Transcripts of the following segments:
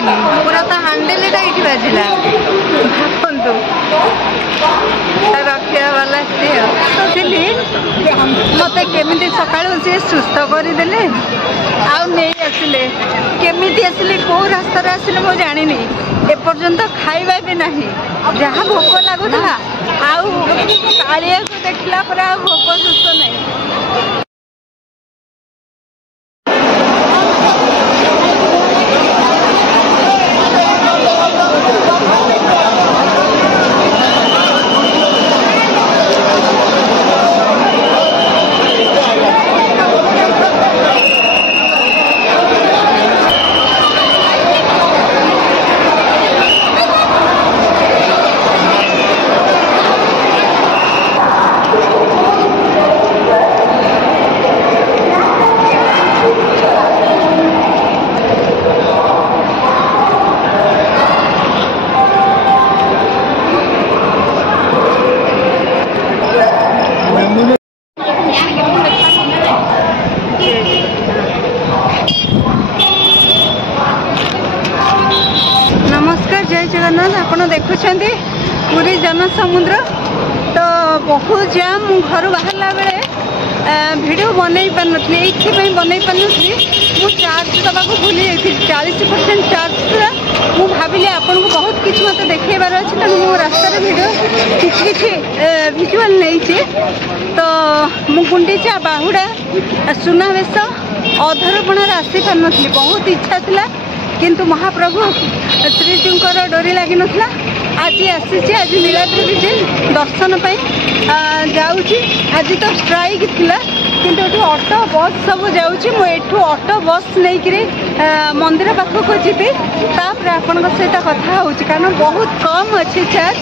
जानी पूरा तो हांडेल ये बाजिला भापतु रखा वाला सी मत केमी सका सी सुस्थ करदे आसले केमी आसले कौ रास्तार आसले मुझे जानी एपर्यंत खाइबा भी नहीं जहाँ भोक लगुला आलिया को देखला पर भोक सुस्त नहीं। नमस्कार जय जगन्नाथ आपड़ देखुं पूरी जनसमुद्र तो बहुत जाम घर बाहर बेले वीडियो बनई पार नहीं बनई पार मुझे चार्ज दवा भूली जाती 40% चार्ज था मुझे भाविली आपन को बहुत किसी मत देखेबार अच्छे तेणु मो रास्तार वीडियो किसी भिजुआल नहीं तो मु गुंडीचा बाहुड़ा सुनावेश अधरपणार आसी पार नी बहुत इच्छा था किंतु महाप्रभु श्रीजीकर डोरी लगी नाला आज आसी आज नीलाद्रि बीच दर्शन जाऊँगी आज तो स्ट्राइक थिला किंतु एठू ऑटो बस सब जाऊँगी मुझे ऑटो बस नहीं मंदिर पाखक जीवी तापर आपण सहित कथा हो कारण बहुत कम अच्छी चार्ज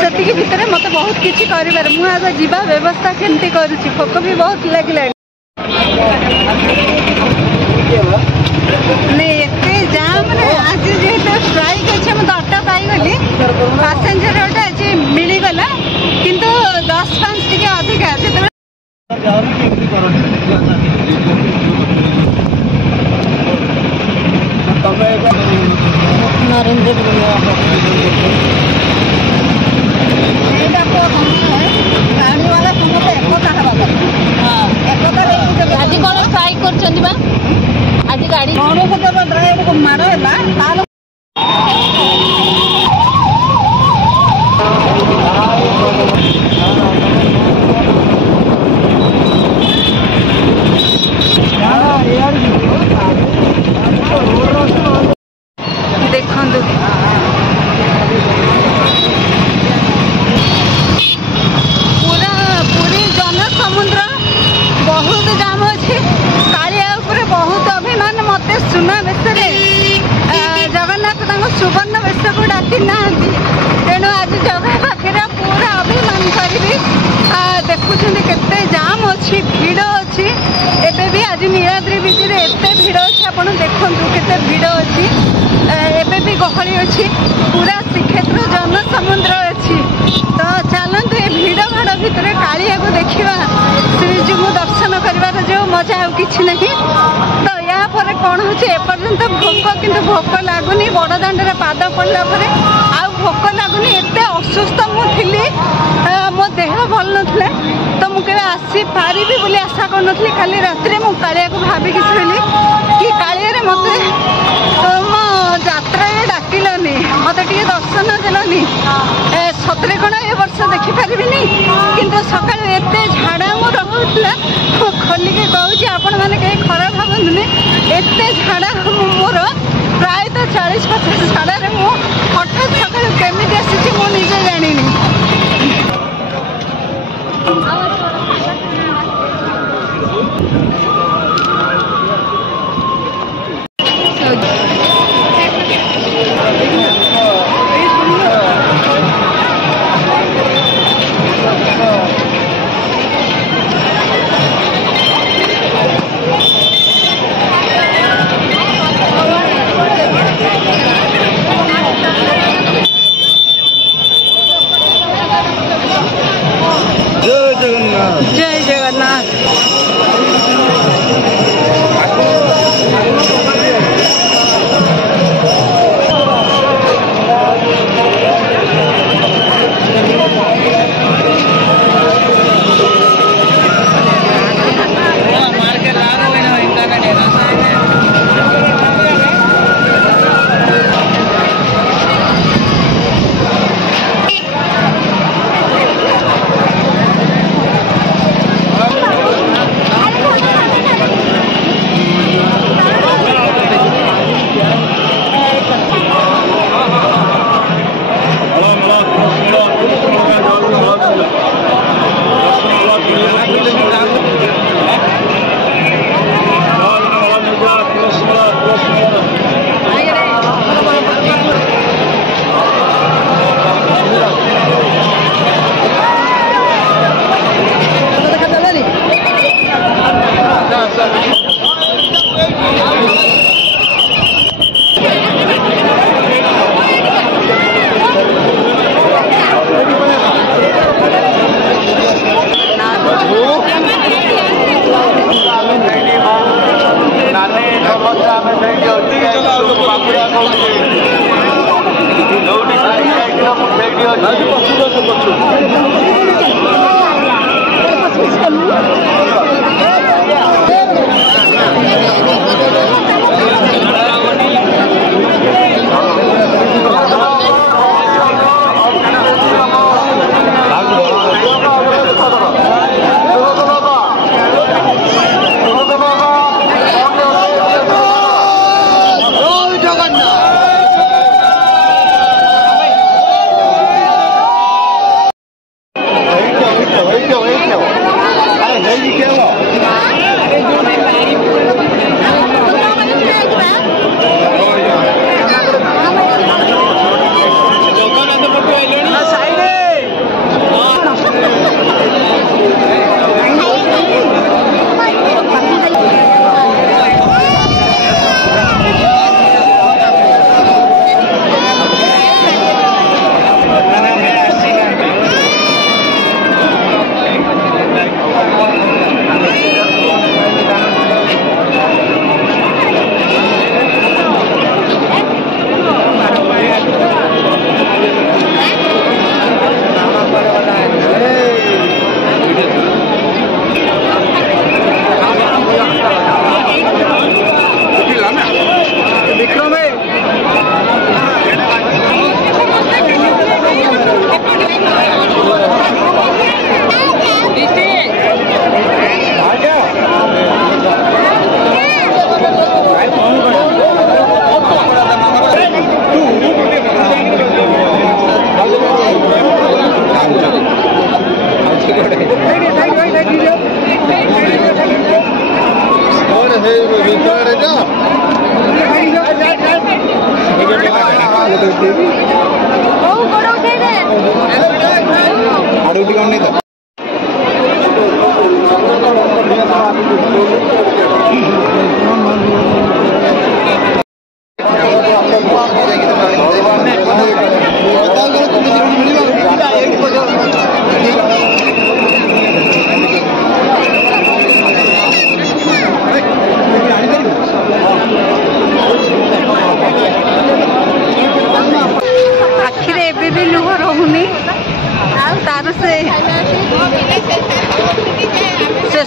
से भितर मत बहुत किसी कर मुझे जीवा व्यवस्था केमती करुँच भोक भी बहुत लगे नहीं एते जाम आज जेहेतु स्ट्राइक अच्छे मुझे ऑटो पाईगली पैसेंजर गोटे आज मिलगला किंतु 10-5 टी अधिका जो नरेंद्र गाड़ी वाला समस्त एकता आज कौन स्ट्राइक कर आज गाड़ी ड्राइवर को माड़ है देखु पूरा पूरी जनसमुद्र बहुत जाम अच्छे कालिया बहुत अभिमान मत सुना बेस जगन्नाथ सुवर्ण बेस को डाकी ना तेणु आज जगह पाखे पूरा अभिमान करी देखुं केते जाम अच्छी भिड़ अच्छी एबे भी आज नीलाद्रि बीच एत भिड़ अच्छी आप देखु केते भिड़ अच्छी एबे भी गहली अच्छी पूरा श्रीक्षेत्र जनसमुद्र अच्छी तो चलते ये भिड़ भाड़ भितर कालिया को देखा श्रीजी को दर्शन कर जो मजा आ कि नहीं तो या पर कौन हो एपर्यंत भोक किंतु भोक लगुनि बड़दाण्ड पाद पड़ला आ भोक लगुनि एत असुस्थ मुझे मो देह भल ना तो मुझे आसी पारि बोली आशा कर नी खाली रात मुझे कालिया को भाविकी शुणी कि कालिया मत मो जात्रा डाकिलनी मत टे दर्शन देलनी सतरे कण ए वर्ष देखिपारि किंतु सका एत झाड़ा मोर होता खोलिकी कहूँ आपण मैंने कहीं खराब भावनी एत झाड़ा मोर प्रायतः 40-50 झाड़ा हठात सका केमी आसी मुझे जानी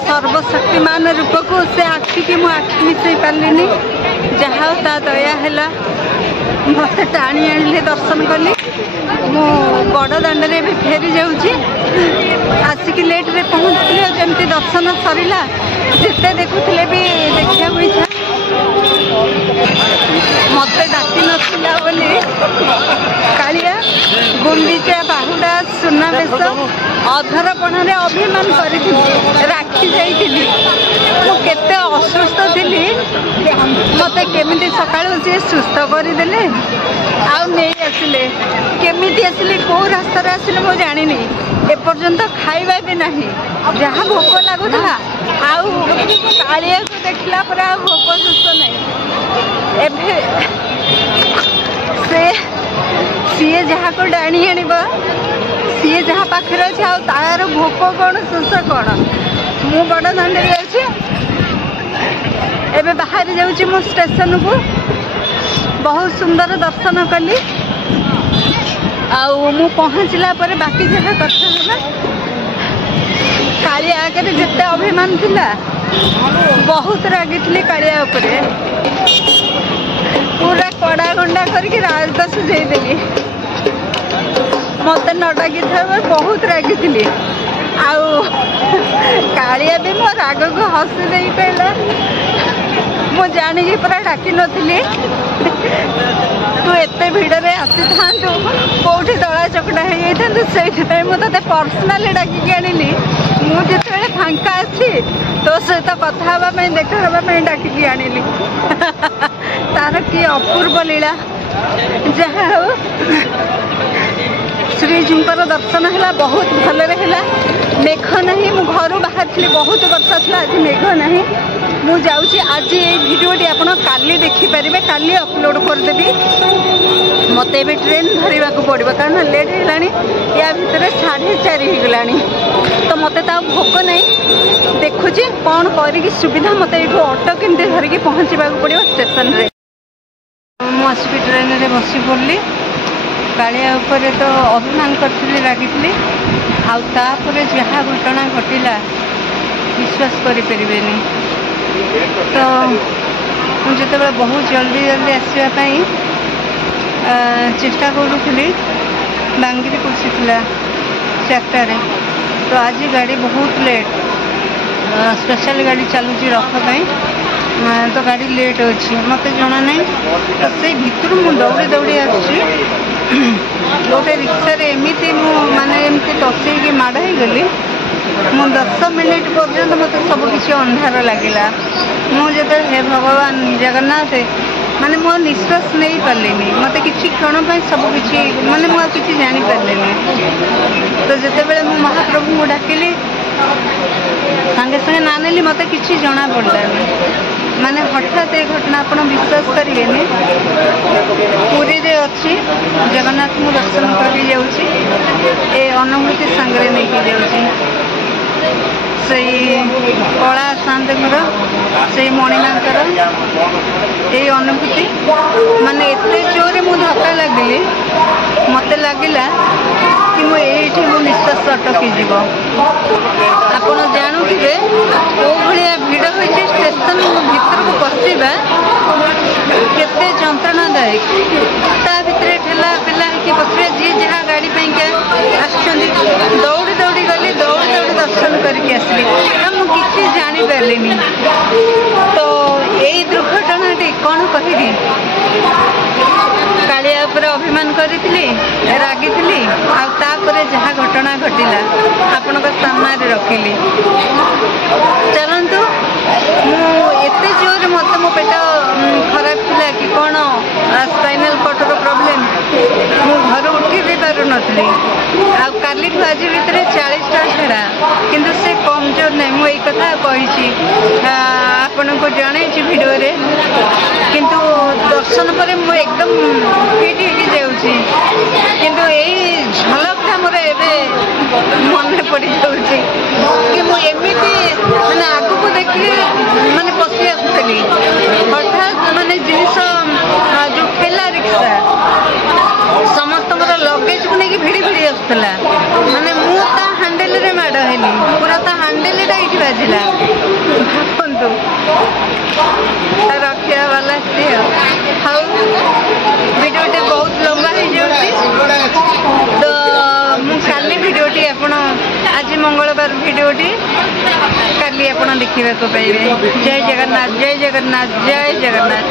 सर्वशक्तिमान रूप को से आखिकी मु आखि मिसई पार्लिनी जहाँ ता दया है मत टाणी आनिले दर्शन कली मु बड़ दाण्ड भी फेरी जाऊँगी आसिक लेट रे पहुँचली जमती दर्शन सरला जिते देखुले भी देखा इच्छा मत डाकी नथिला बोली कालिया गुंडीचा बाहुडा सुनावेश अधरपण अभिमान करी राखी जाइली केते असुस्थ थी मत केमी सका सी सुस्थ करदे आसले केमी आसली कौ रास्तार आसले मुझे जानी एपर्यंत खाइबा भी ना जहाँ भोक लगुला आलिया को देखला पर भोक सुस्थ नहीं सीए जहाँ को डाणी आण सीए जहाँ पाखे अच्छे तार भोक कौन शोष कौन मु बड़ दाण्ड एबे बाहर जाऊँ मो स्टेशन को बहुत सुंदर दर्शन कली मु पहुँचला पर बाकी जहाँ कथा है कालिया आगे जिते अभिमान थिला बहुत रागी थी कालिया उपरे पूरा कड़ा गंडा करके रास्ता सुझेदेली मत न डाकी बहुत रागी थी कालिया भी मो राग को हसी दे कहला मु जानिकी पूरा डाकी नी तू एत भिड़ में आसी था कौटी दला चकटा हो से मुझे पर्सनाली डाकिकी आनिली मुझे फांका अच्छी तो सहित कथा देखा डाकिकी आनिली तार कि अपूर्व लीला जहा हो श्रीजीकर दर्शन है बहुत भल है मेघ नहीं मु घर बाहर थी बहुत वर्षा था आज मेघ नहीं मु जाऊँगी आज ये भिडियोटी आपड़ काली देखिपारे काली अपलोड करदेवी मत ए ट्रेन धरवा पड़ो कारण लेट है या भितर 4:30 होगला तो मत भोक नहीं देखुची कौन कर सुविधा मत ये ऑटो केमती धरिकी पहुँचवा पड़ो स्टेशन रे आसिक ट्रेन रे बसी पड़ी कालिया उपरे तो अभिमान करथिली रागिथिली आउ तापरे जहा घटना घटिला विश्वास करि परिबेनी। तो मुझे बहुत जल्दी जल्दी आसवा चेष्टा करूली बांगीरी पशिला 4टार। तो आज गाड़ी बहुत लेट स्पेशल गाड़ी चलुची रखपाई तो गाड़ी लेट अच्छी मत जना ना। तो से भितर मु दौड़ी दौड़ी आसुची गोटे रिक्शा एमती माने एमती टसैकी माड़ हो गली मु 10 मिनिट पर्यंत मत सबकि अंधार लगिला। मुझे हे भगवान जगन्नाथ माने मो निश्वास नहीं पारे मत कि क्षण सबकि माने मुझे जापारे। तो जिते बड़े मु महाप्रभु को डाकिली सांगे सांगे ना नेली मत कि जना पड़ानी माने हठात ये घटना आप विश्वास करेंगे पुरी रे अच्छी जगन्नाथ को दर्शन कर अनुभूति सांगे नहीं जाऊँगी से कला शांत से मणिमांकर ये अनुभूति माने एते जोरे मु धक्का लगिली मत लगिला कि मुझे मो निश्वास अटकी जीव। आपण जानूथे को भाया भिड़ हो स्टेशन भीतर को पशिबा केते जंत्रणादायक ता भितर ठेला पेला कि पशिबा जी जहाँ गाड़ी आसुँच दौड़ी दौड़ी गली दौड़ी दौड़ी दर्शन करके आसली मुझे जापारे। तो यही दुर्घटनाटी कौन कहबी कालिया उपर अभिमान करी रागी आउे जहाँ घटना घटिला आपण सामने रखिली। चलतु मुझे जोर मत मो पेट खराब थिला कि कौन स्पाइनल कटर प्रॉब्लम मु घर उठी भी पार नी काली आज भितर 40टा छेड़ा किंतु से कमजोर नहीं मुझे कथा कही आपण को जन भिडियो किंतु दर्शन पर मु एकदम फिट हो जाऊँगी किंतु यही झलकटा मोर एवं मन पड़ जाऊँगी कि मुझे माने आग को देखिए माने पशि आसुली हठात माने जिनस जो ठेला रिक्शा समस्त लगेज को लेकिन भिड़ी भिड़ी आसला माने मु ता हैंडल रे माड़ हेली पूरा ता हैंडल ये बाजिला भावतु रखा वाला सी हाँ भिडियोटी बहुत लंबा हो जाऊँगी। तो काली भिडियोटी आपण आज मंगलवार भिडियोटी काली आपण देखा पाइबे। जय जगन्नाथ जय जगन्नाथ जय जगन्नाथ।